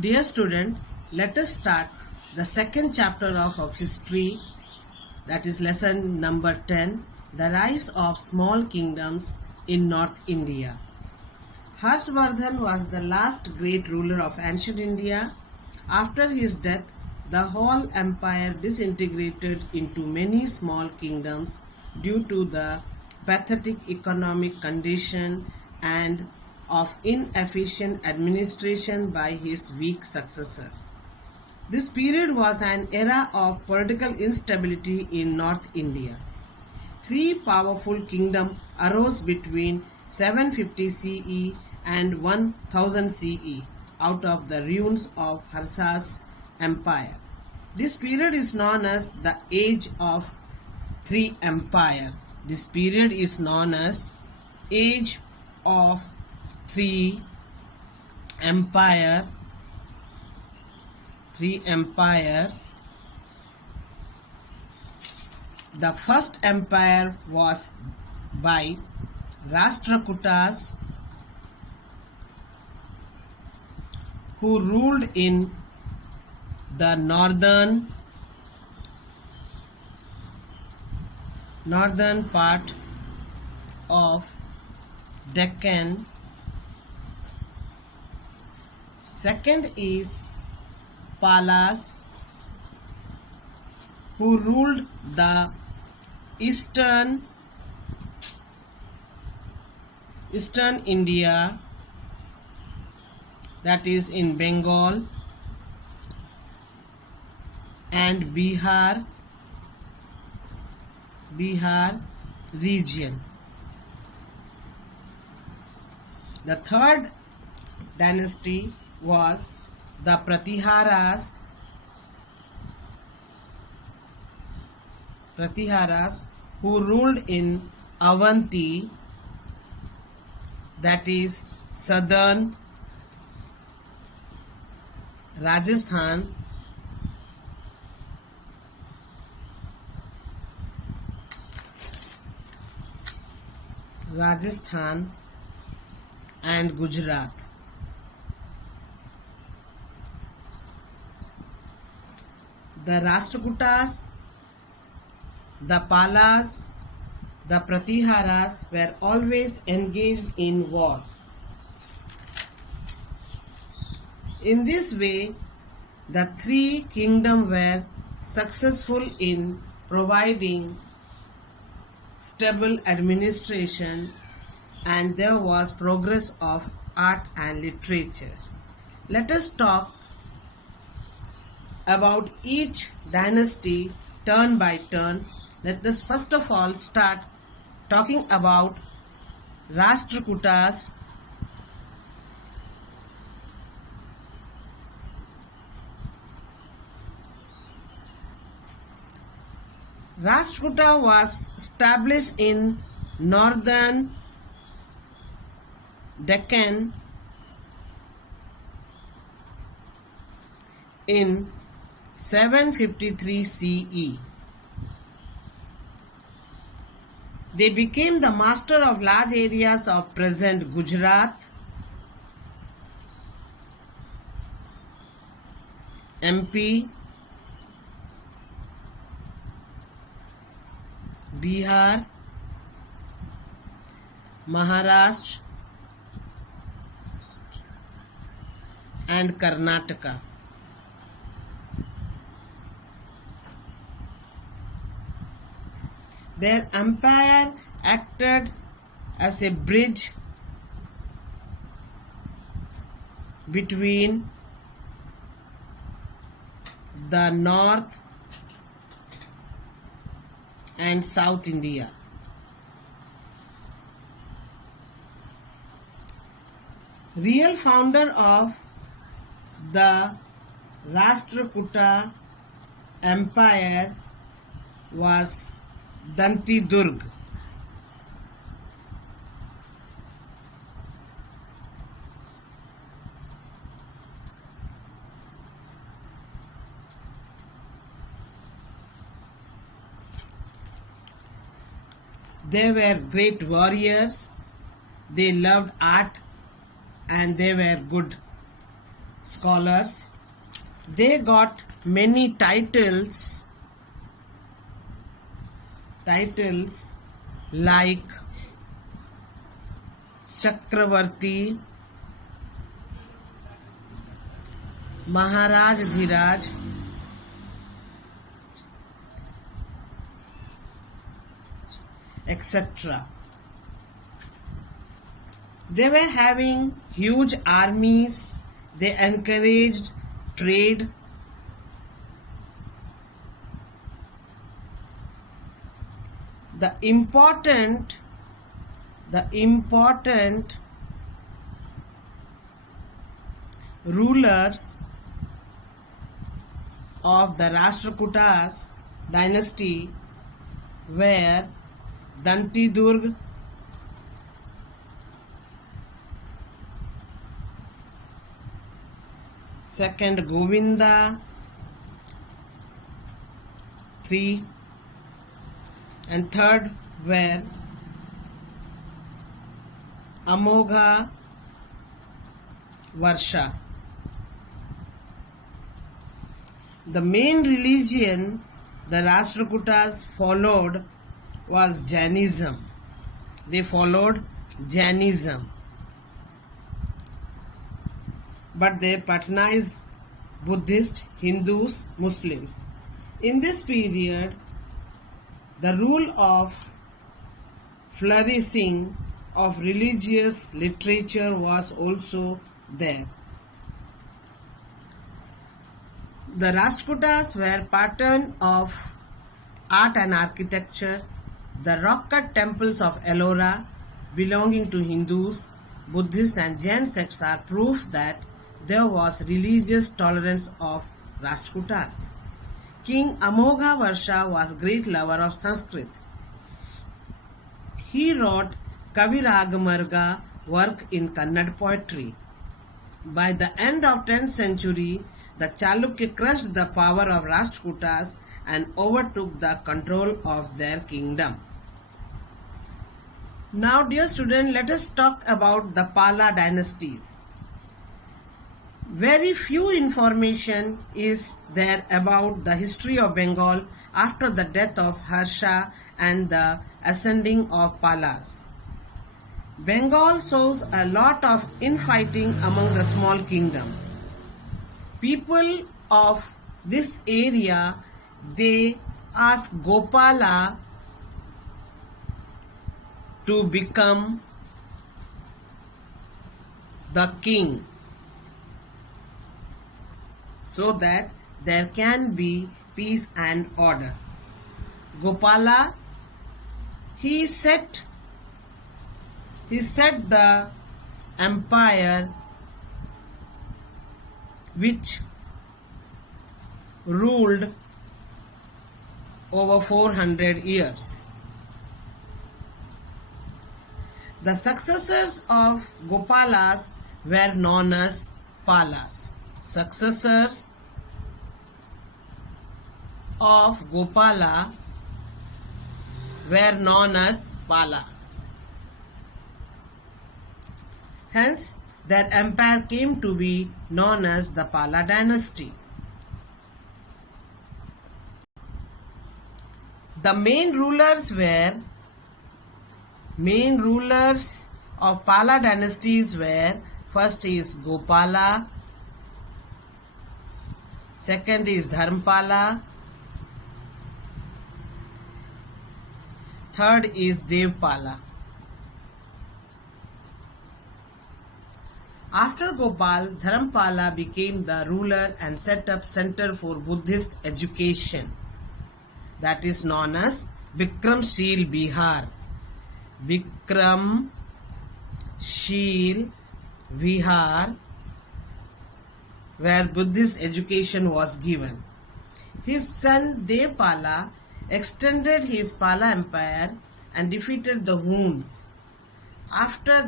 Dear student, let us start the second chapter of our history, that is lesson number 10, the rise of small kingdoms in North India. Harshvardhan was the last great ruler of ancient India. After his death, the whole empire disintegrated into many small kingdoms due to the pathetic economic condition and of inefficient administration by his weak successor. This period was an era of political instability in North India. Three powerful kingdoms arose between 750 CE and 1000 CE out of the ruins of Harsha's empire. This period is known as the Age of Three Empire. This period is known as Age of Three Empire. Three empires. The first empire was by Rashtrakutas, who ruled in the northern part of Deccan. Second is Palas, who ruled the eastern India, that is in Bengal and Bihar region. The third dynasty was the Pratiharas, who ruled in Avanti, that is southern Rajasthan, and Gujarat. The Rashtrakutas, the Palas, the Pratiharas were always engaged in war. In this way, the three kingdoms were successful in providing stable administration, and there was progress of art and literature. Let us talk about each dynasty turn by turn. Let us first of all start talking about Rashtrakutas. Rashtrakuta was established in northern Deccan in 753 CE. They became the master of large areas of present Gujarat, MP, Bihar, Maharashtra, and Karnataka. Their empire acted as a bridge between the North and South India. Real founder of the Rashtrakuta Empire was Danti Durg. They were great warriors, they loved art, and they were good scholars. They got many titles like Chakravarti, Maharaj Dhiraj, etc. They were having huge armies. They encouraged trade. The important rulers of the Rashtrakutas dynasty were Dantidurg, second Govinda, 3, and third were Amogha Varsha. The main religion the Rashtrakutas followed was Jainism. They followed Jainism, but they patronized Buddhists, Hindus, Muslims. In this period, the rule of flourishing of religious literature was also there. The Rashtrakutas were pattern of art and architecture. The rock-cut temples of Ellora, belonging to Hindus, Buddhist and Jain sects, are proof that there was religious tolerance of Rashtrakutas. King Amogha Varsha was great lover of Sanskrit. He wrote Kaviragamarga work in Kannada poetry. By the end of 10th century, the Chalukya crushed the power of Rashtrakutas and overtook the control of their kingdom. Now, dear students, let us talk about the Pala dynasties. Very few information is there about the history of Bengal after the death of Harsha and the ascending of Palas. Bengal shows a lot of infighting among the small kingdom. People of this area, they ask Gopala to become the king, so that there can be peace and order. Gopala, he set the empire which ruled over 400 years. The successors of Gopalas were known as Palas. Successors of Gopala were known as Palas. Hence, their empire came to be known as the Pala dynasty. The main rulers of Pala dynasties were, first is Gopala, second is Dharmpala, third is Devpala. After Gopal, Dharmpala became the ruler and set up center for Buddhist education, that is known as Bikramshil Bihar. Bikramshil Bihar, where Buddhist education was given. His son Devpala extended his Pala empire and defeated the Huns. After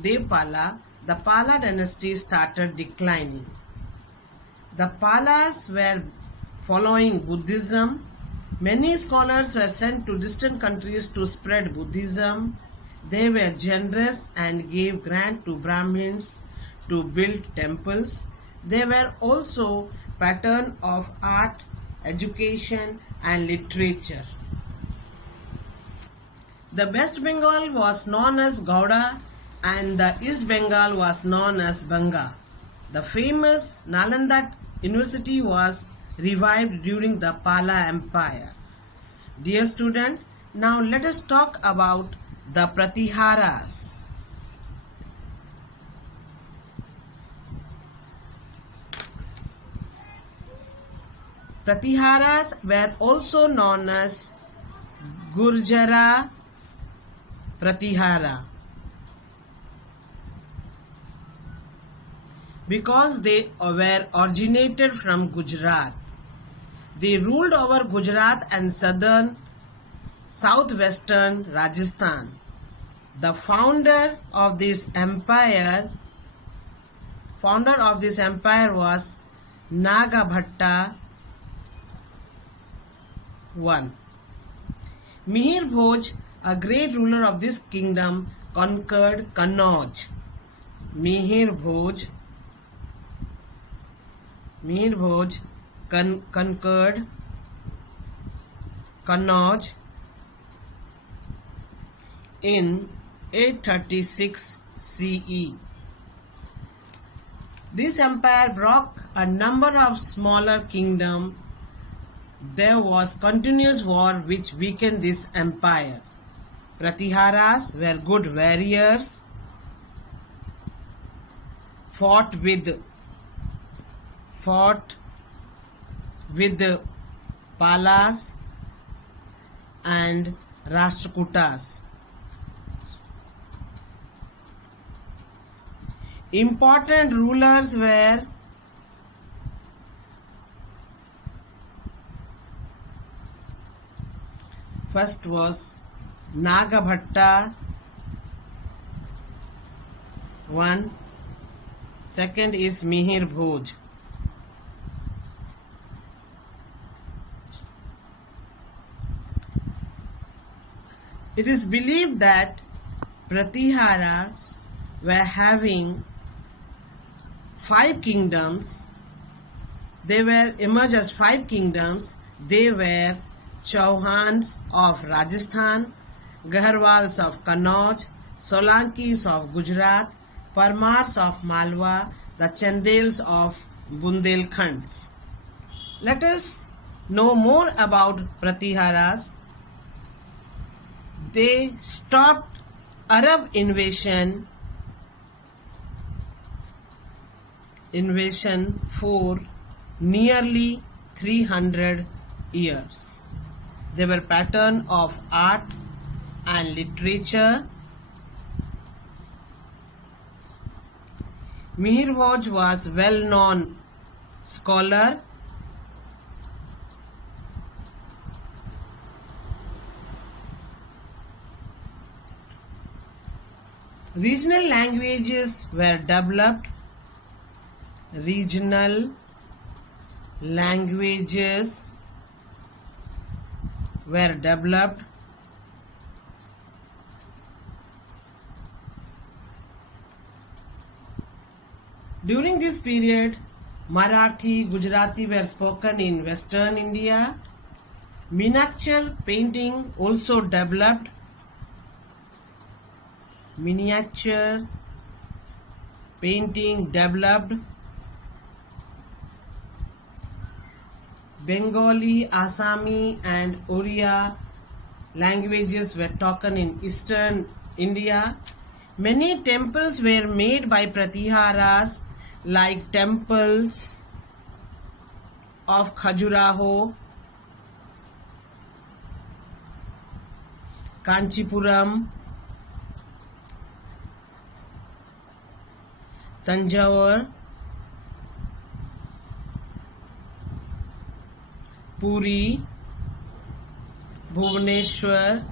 Devpala, the Pala dynasty started declining. The Palas were following Buddhism. Many scholars were sent to distant countries to spread Buddhism. They were generous and gave grant to Brahmins to build temples. They were also pattern of art, education and literature. The West Bengal was known as Gauda and the East Bengal was known as Banga. The famous Nalanda University was revived during the Pala Empire. Dear student, now let us talk about the Pratiharas. Pratiharas were also known as Gurjara Pratihara because they were originated from Gujarat. They ruled over Gujarat and southwestern Rajasthan. The founder of this empire was Nagabhatta I. Mihir Bhoj, a great ruler of this kingdom, conquered Kannauj. Mihir Bhoj conquered Kannauj in 836 CE. This empire broke a number of smaller kingdoms. There was continuous war which weakened this empire. Pratiharas were good warriors, fought with Palas and Rashtrakutas. Important rulers were first was Nagabhatta I, second is Mihir Bhoj. It is believed that Pratiharas were having 5 kingdoms. They were emerged as 5 kingdoms. They were Chauhans of Rajasthan, Gaharwals of Kannauj, Solankis of Gujarat, Parmars of Malwa, the Chandels of Bundelkhand. Let us know more about Pratiharas. They stopped Arab invasion for nearly 300 years. They were pattern of art and literature. Mihir Bhoj was well-known scholar. Regional languages were developed. During this period, Marathi, Gujarati were spoken in Western India. Miniature painting also developed. Bengali, Assami and Oriya languages were spoken in Eastern India. Many temples were made by Pratiharas, like temples of Khajuraho, Kanchipuram, Tanjore, Puri, Bhubaneswar,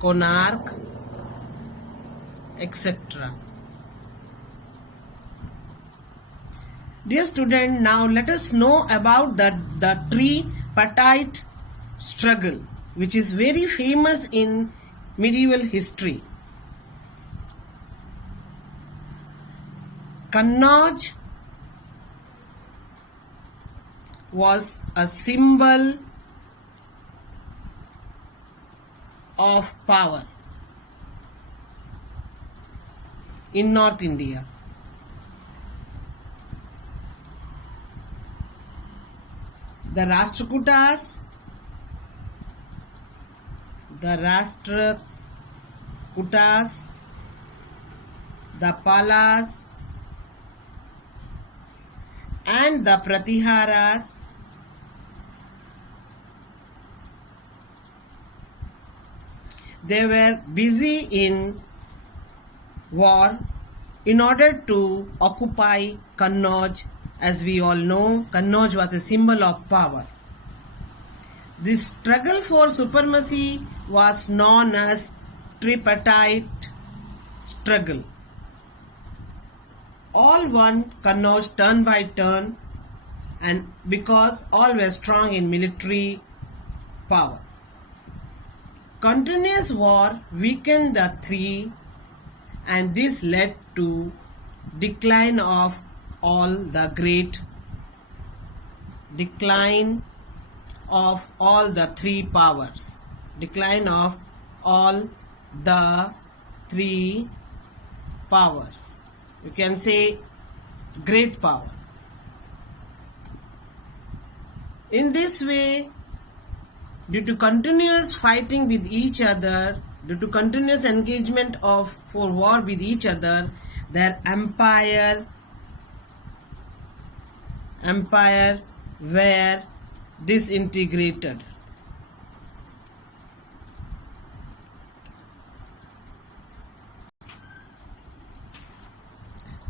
Konark, etc. Dear student, now let us know about the tripartite struggle, which is very famous in medieval history. Kannauj was a symbol of power in North India. The Rashtrakutas, the Palas, and the Pratiharas they were busy in war in order to occupy Kannauj. As we all know, Kannauj was a symbol of power. This struggle for supremacy was known as tripartite struggle. All won Kannauj turn by turn, and because all were strong in military power. Continuous war weakened the three, and this led to decline of all the three powers. Decline of all the three powers. You can say great power. In this way, due to continuous fighting with each other, due to continuous engagement for war with each other, their empire were disintegrated.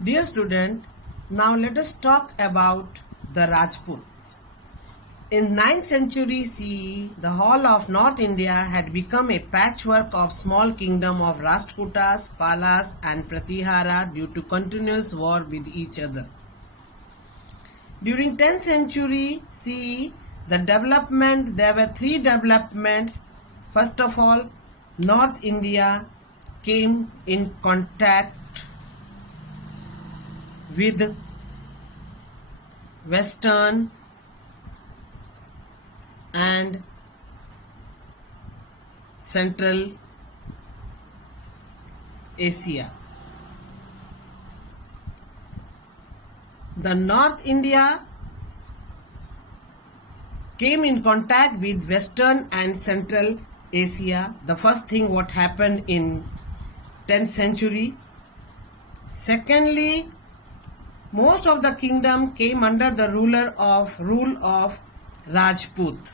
Dear student, now let us talk about the Rajputs. In 9th century CE, the whole of North India had become a patchwork of small kingdom of Rashtrakutas, Palas and Pratihara due to continuous war with each other. During 10th century CE, there were three developments. First of all, North India came in contact with Western and Central Asia. The North India came in contact with Western and Central Asia. The first thing what happened in 10th century. Secondly, most of the kingdom came under the rule of Rajput.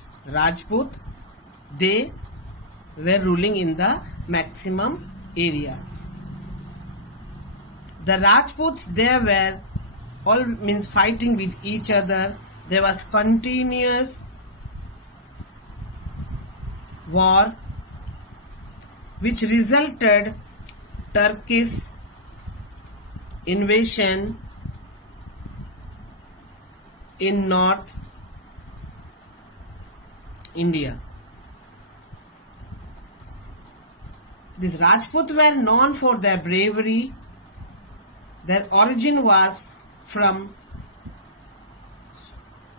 They were ruling in the maximum areas. The Rajputs, they were all fighting with each other. There was continuous war which resulted Turkish invasion in North India. These Rajputs were known for their bravery. Their origin was from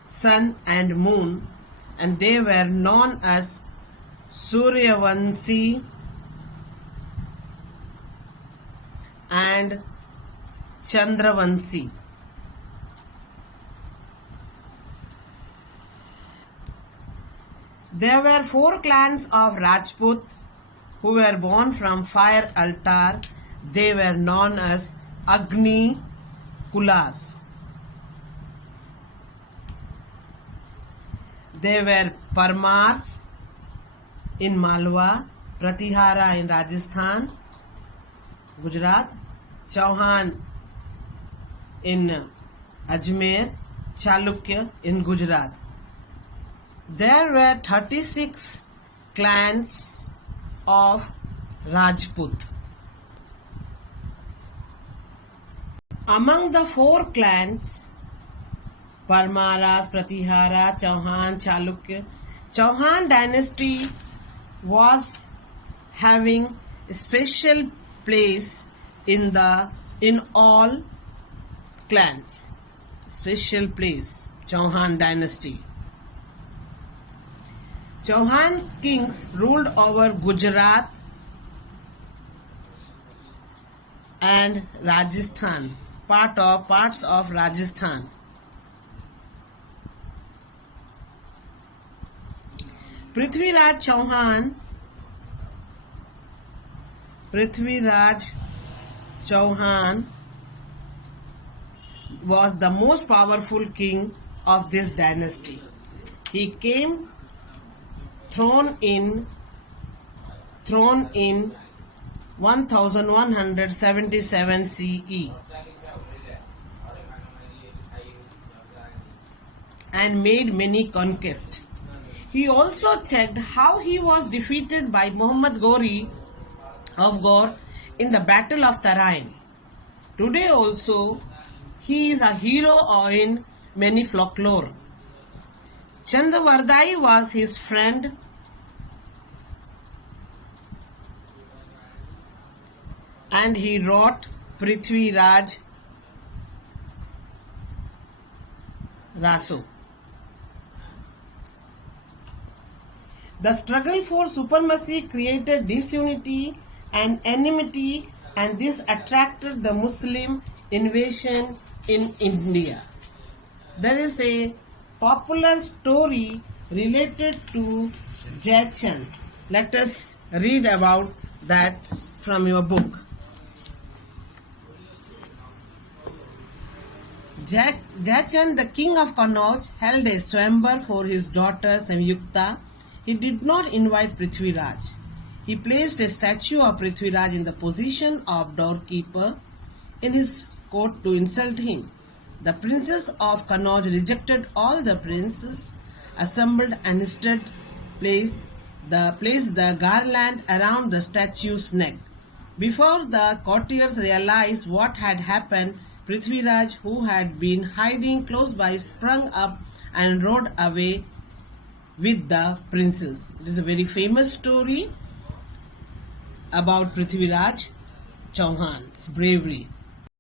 sun and moon, and they were known as Suryavanshi and Chandravanshi. There were 4 clans of Rajput who were born from fire altar. They were known as Agni Kulas. They were Parmars in Malwa, Pratihara in Rajasthan, Gujarat, Chauhan in Ajmer, Chalukya in Gujarat. There were 36 clans of Rajput. Among the 4 clans, Parmaras, Pratihara, Chauhan, Chalukya, Chauhan dynasty was having a special place in all clans. Special place, Chauhan dynasty. Chauhan kings ruled over Gujarat and Rajasthan, parts of Rajasthan. Prithviraj Chauhan was the most powerful king of this dynasty. He came throne in 1177 CE and made many conquests. He also checked how he was defeated by Muhammad Ghori of Ghor in the Battle of Tarain. Today also, he is a hero in many folklore. Chandavardai was his friend and he wrote Prithviraj Raso. The struggle for supremacy created disunity and enmity, and this attracted the Muslim invasion in India. There is a popular story related to Jaichand. Let us read about that from your book. Jaichand, the king of Kannauj, held a swambar for his daughter Samyukta. He did not invite Prithviraj. He placed a statue of Prithviraj in the position of doorkeeper in his court to insult him. The princess of Kannauj rejected all the princes assembled and instead placed the garland around the statue's neck. Before the courtiers realized what had happened, Prithviraj, who had been hiding close by, sprung up and rode away with the princess. It is a very famous story about Prithviraj Chauhan's bravery.